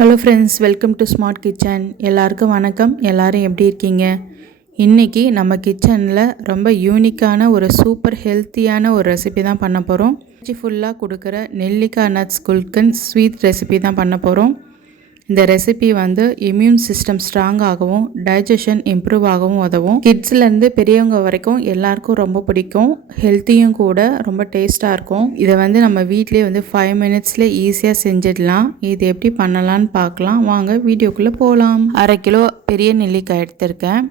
Hello friends welcome to smart kitchen எல்லாருக்கும் வணக்கம். எல்லோரும் எப்படி இருக்கீங்க? இன்றைக்கி நம்ம கிச்சனில் ரொம்ப யூனிக்கான ஒரு சூப்பர் ஹெல்த்தியான ஒரு ரெசிபி தான் பண்ண போகிறோம் ஃபுல்லாக கொடுக்குற நெல்லிக்காய் நட்ஸ் குல்கன் ஸ்வீட் ரெசிபி தான் பண்ண போகிறோம் இந்த ரெசிபி வந்து இம்யூன் சிஸ்டம் ஸ்ட்ராங் ஆகவும் டைஜஷன் இம்ப்ரூவ் ஆகவும் உதவும். கிட்ஸ்லேருந்து பெரியவங்க வரைக்கும் எல்லாருக்கும் ரொம்ப பிடிக்கும். ஹெல்த்தியும் கூட ரொம்ப டேஸ்ட்டாக இருக்கும். இதை வந்து நம்ம வீட்லேயே வந்து ஃபைவ் மினிட்ஸில் ஈஸியாக செஞ்சிடலாம். இது எப்படி பண்ணலான்னு பார்க்கலாம். வாங்க வீடியோக்குள்ளே போகலாம் அரை கிலோ பெரிய நெல்லிக்காய் எடுத்திருக்கேன்.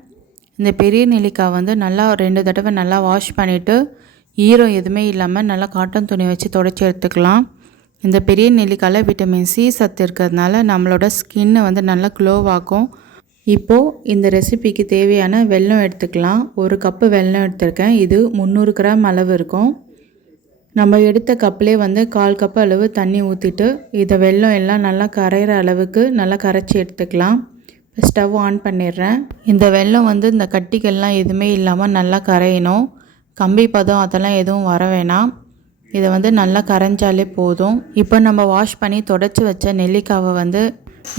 இந்த பெரிய நெல்லிக்காய் வந்து நல்லா ரெண்டு தடவை நல்லா வாஷ் பண்ணிவிட்டு ஈரம் எதுவுமே இல்லாமல் நல்லா காட்டன் துணி வச்சு தொடச்சி எடுத்துக்கலாம். இந்த பெரிய நெல்லிக்காயில் விட்டமின் சி சத்து இருக்கிறதுனால நம்மளோட ஸ்கின்னை வந்து நல்லா க்ளோவாக்கும் இப்போது இந்த ரெசிபிக்கு தேவையான வெல்லம் எடுத்துக்கலாம். ஒரு கப்பு வெல்லம் எடுத்திருக்கேன். இது முந்நூறு கிராம் அளவு இருக்கும். நம்ம எடுத்த கப்பிலே வந்து கால் கப்பு அளவு தண்ணி ஊற்றிட்டு இதை வெல்லம் எல்லாம் நல்லா கரையிற அளவுக்கு நல்லா கரைச்சி எடுத்துக்கலாம். ஸ்டவ் ஆன் பண்ணிடுறேன். இந்த வெல்லம் வந்து இந்த கட்டிகள்லாம் எதுவுமே இல்லாமல் நல்லா கரையணும். கம்பி பதம் அதெல்லாம் எதுவும் வர வேணாம். இதை வந்து நல்லா கரைஞ்சாலே போதும். இப்போ நம்ம வாஷ் பண்ணி தொடச்சி வச்ச நெல்லிக்காவை வந்து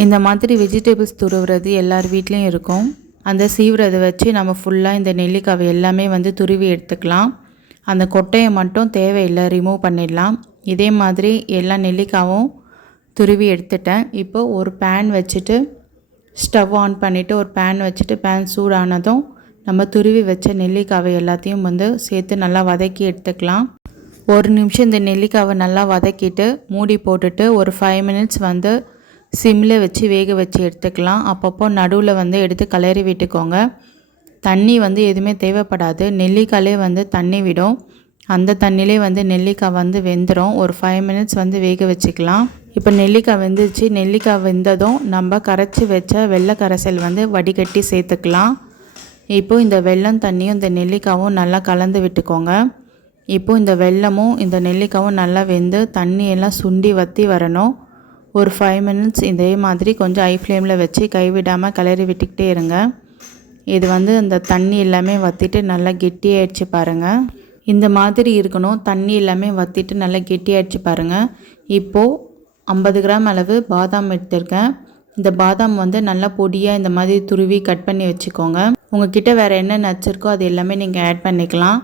இந்த மாதிரி வெஜிடபிள்ஸ் துருவுறது எல்லார் வீட்லேயும் இருக்கும். அந்த சீவுறதை வச்சு நம்ம ஃபுல்லாக இந்த நெல்லிக்காவை எல்லாமே வந்து துருவி எடுத்துக்கலாம். அந்த கொட்டையை மட்டும் தேவையில்லை ரிமூவ் பண்ணிடலாம். இதே மாதிரி எல்லா நெல்லிக்காவும் துருவி எடுத்துட்டேன். இப்போ ஒரு பேன் வச்சுட்டு ஸ்டவ் ஆன் பண்ணிவிட்டு ஒரு பேன் வச்சுட்டு பேன் சூடானதும் நம்ம துருவி வச்ச நெல்லிக்காவை எல்லாத்தையும் வந்து சேர்த்து நல்லா வதக்கி எடுத்துக்கலாம். ஒரு நிமிஷம் இந்த நெல்லிக்காவை நல்லா வதக்கிட்டு மூடி போட்டுட்டு ஒரு ஃபைவ் மினிட்ஸ் வந்து சிம்மில் வச்சு வேக வச்சு எடுத்துக்கலாம். அப்பப்போ நடுவில் வந்து எடுத்து கலரி விட்டுக்கோங்க. தண்ணி வந்து எதுவுமே தேவைப்படாது. நெல்லிக்காயிலே வந்து தண்ணி விடும். அந்த தண்ணியிலே வந்து நெல்லிக்காய் வந்து வெந்துடும் ஒரு ஃபைவ் மினிட்ஸ் வந்து வேக வச்சுக்கலாம். இப்போ நெல்லிக்காய் வெந்துச்சு நெல்லிக்காய் வெந்ததும் நம்ம கரைச்சி வச்ச வெள்ளை கரைசல் வந்து வடிகட்டி சேர்த்துக்கலாம். இப்போது இந்த வெள்ளம் தண்ணியும் இந்த நெல்லிக்காவும் நல்லா கலந்து விட்டுக்கோங்க. இப்போது இந்த வெல்லமும் இந்த நெல்லிக்காயும் நல்லா வெந்து தண்ணியெல்லாம் சுண்டி வற்றி வரணும். ஒரு ஃபைவ் மினிட்ஸ் இதே மாதிரி கொஞ்சம் ஐ ஃப்ளேமில் வச்சு கைவிடாமல் கிளறி விட்டுக்கிட்டே இருங்க. இது வந்து அந்த தண்ணி எல்லாமே வற்றிட்டு நல்லா கெட்டியாயிடுச்சு பாருங்கள் இந்த மாதிரி இருக்கணும் தண்ணி எல்லாமே வற்றிட்டு நல்லா கெட்டியாகிடுச்சு பாருங்கள் இப்போது ஐம்பது கிராம் அளவு பாதாம் எடுத்திருக்கேன். இந்த பாதாம் வந்து நல்லா பொடியாக இந்த மாதிரி துருவி கட் பண்ணி வச்சுக்கோங்க. உங்கள் கிட்டே வேறு என்ன நச்சிருக்கோ அது எல்லாமே நீங்கள் ஆட் பண்ணிக்கலாம்.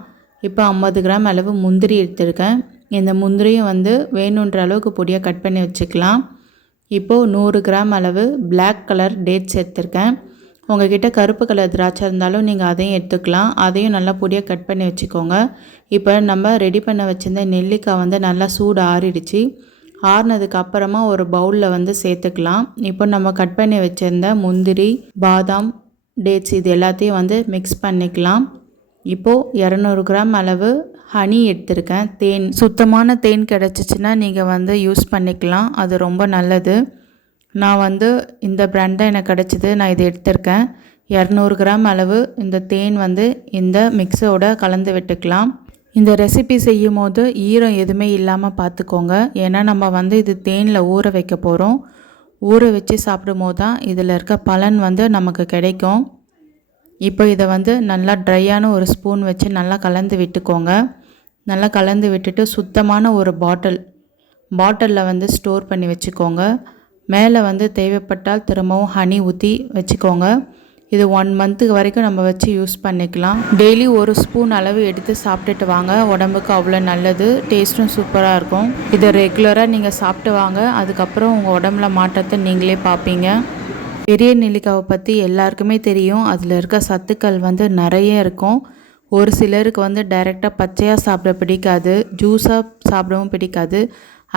இப்போ ஐம்பது கிராம் அளவு முந்திரி எடுத்திருக்கேன். இந்த முந்திரியும் வந்து வேணுன்ற அளவுக்கு பொடியாக கட் பண்ணி வச்சுக்கலாம். இப்போது நூறு கிராம் அளவு பிளாக் கலர் டேட்ஸ் எடுத்திருக்கேன். உங்ககிட்ட கருப்பு கலர் திராட்சை இருந்தாலும் நீங்கள் அதையும் எடுத்துக்கலாம். அதையும் நல்லா பொடியாக கட் பண்ணி வச்சுக்கோங்க. இப்போ நம்ம ரெடி பண்ண வச்சுருந்த நெல்லிக்காய் வந்து நல்லா சூடு ஆறிடுச்சு. ஆறுனதுக்கு அப்புறமா ஒரு பவுலில் வந்து சேர்த்துக்கலாம். இப்போ நம்ம கட் பண்ணி வச்சுருந்த முந்திரி பாதாம் டேட்ஸ் இது எல்லாத்தையும் வந்து மிக்ஸ் பண்ணிக்கலாம். இப்போது இரநூறு கிராம் அளவு ஹனி எடுத்திருக்கேன். தேன் சுத்தமான தேன் கிடச்சிச்சின்னா நீங்கள் வந்து யூஸ் பண்ணிக்கலாம். அது ரொம்ப நல்லது. நான் வந்து இந்த ப்ராண்ட் தான் எனக்கு கிடச்சிது. நான் இதை எடுத்திருக்கேன். இரநூறு கிராம் அளவு இந்த தேன் வந்து இந்த மிக்ஸோட கலந்து விட்டுக்கலாம். இந்த ரெசிபி செய்யும் போது ஈரம் எதுவுமே இல்லாமல் பார்த்துக்கோங்க ஏன்னா நம்ம வந்து இது தேனில் ஊற வைக்க போகிறோம் ஊற வச்சு சாப்பிடும் போது தான் இதில் இருக்க பலன் வந்து நமக்கு கிடைக்கும். இப்போ இதை வந்து நல்லா ட்ரையான ஒரு ஸ்பூன் வச்சு நல்லா கலந்து விட்டுக்கோங்க. நல்லா கலந்து விட்டுட்டு சுத்தமான ஒரு பாட்டில் பாட்டிலில் வந்து ஸ்டோர் பண்ணி வச்சுக்கோங்க. மேலே வந்து தேவைப்பட்டால் திரும்பவும் ஹனி ஊற்றி வச்சுக்கோங்க. இது ஒன் மந்த்துக்கு வரைக்கும் நம்ம வச்சு யூஸ் பண்ணிக்கலாம். டெய்லி ஒரு ஸ்பூன் அளவு எடுத்து சாப்பிட்டுட்டு வாங்க. உடம்புக்கு அவ்வளோ நல்லது டேஸ்ட்டும் சூப்பராக இருக்கும். இதை ரெகுலராக நீங்கள் சாப்பிட்டு வாங்க. அதுக்கப்புறம் உங்கள் உடம்புல மாற்றத்தை நீங்களே பார்ப்பீங்க. பெரிய நெல்லிக்காவை பற்றி எல்லாருக்குமே தெரியும். அதில் இருக்க சத்துக்கள் வந்து நிறைய இருக்கும். ஒரு சிலருக்கு வந்து டைரெக்டாக பச்சையாக சாப்பிட பிடிக்காது ஜூஸாக சாப்பிடவும் பிடிக்காது.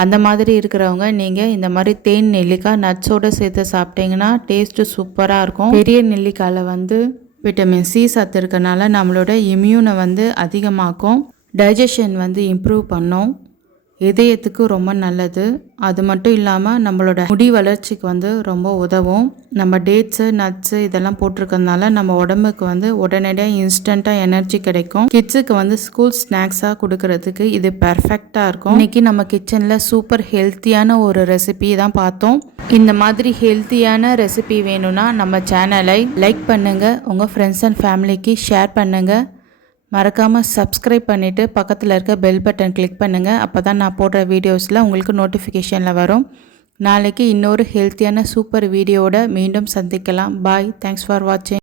அந்த மாதிரி இருக்கிறவங்க நீங்கள் இந்த மாதிரி தேன் நெல்லிக்காய் நட்ஸோடு சேர்த்து சாப்பிட்டீங்கன்னா டேஸ்ட்டு சூப்பராக இருக்கும். பெரிய நெல்லிக்காயில் வந்து விட்டமின் சி சத்து இருக்கனால நம்மளோட இம்யூனை வந்து அதிகமாக்கும். டைஜஷன் வந்து இம்ப்ரூவ் பண்ணும். இதயத்துக்கு ரொம்ப நல்லது. அது மட்டும் இல்லாமல் நம்மளோட முடி வளர்ச்சிக்கு வந்து ரொம்ப உதவும். நம்ம டேட்ஸு நட்ஸு இதெல்லாம் போட்டிருக்கிறதுனால நம்ம உடம்புக்கு வந்து உடனடியாக இன்ஸ்டண்ட்டாக எனர்ஜி கிடைக்கும். கிட்ஸுக்கு வந்து ஸ்கூல் ஸ்நாக்ஸாக கொடுக்கறதுக்கு இது பெர்ஃபெக்டாக இருக்கும். இன்னைக்கு நம்ம கிச்சனில் சூப்பர் ஹெல்த்தியான ஒரு ரெசிபி தான் பார்த்தோம். இந்த மாதிரி ஹெல்த்தியான ரெசிபி வேணும்னா நம்ம சேனலை லைக் பண்ணுங்கள் உங்கள் ஃப்ரெண்ட்ஸ் அண்ட் ஃபேமிலிக்கு ஷேர் பண்ணுங்கள் மறக்காமல் சப்ஸ்கிரைப் பண்ணிவிட்டு பக்கத்தில் இருக்க பெல் பட்டன் கிளிக் பண்ணுங்கள் அப்போ தான் நான் போடுற வீடியோஸில் உங்களுக்கு நோட்டிஃபிகேஷனில் வரும். நாளைக்கு இன்னொரு ஹெல்த்தியான சூப்பர் வீடியோவோட மீண்டும் சந்திக்கலாம். பாய் தேங்க்ஸ் ஃபார் வாட்சிங்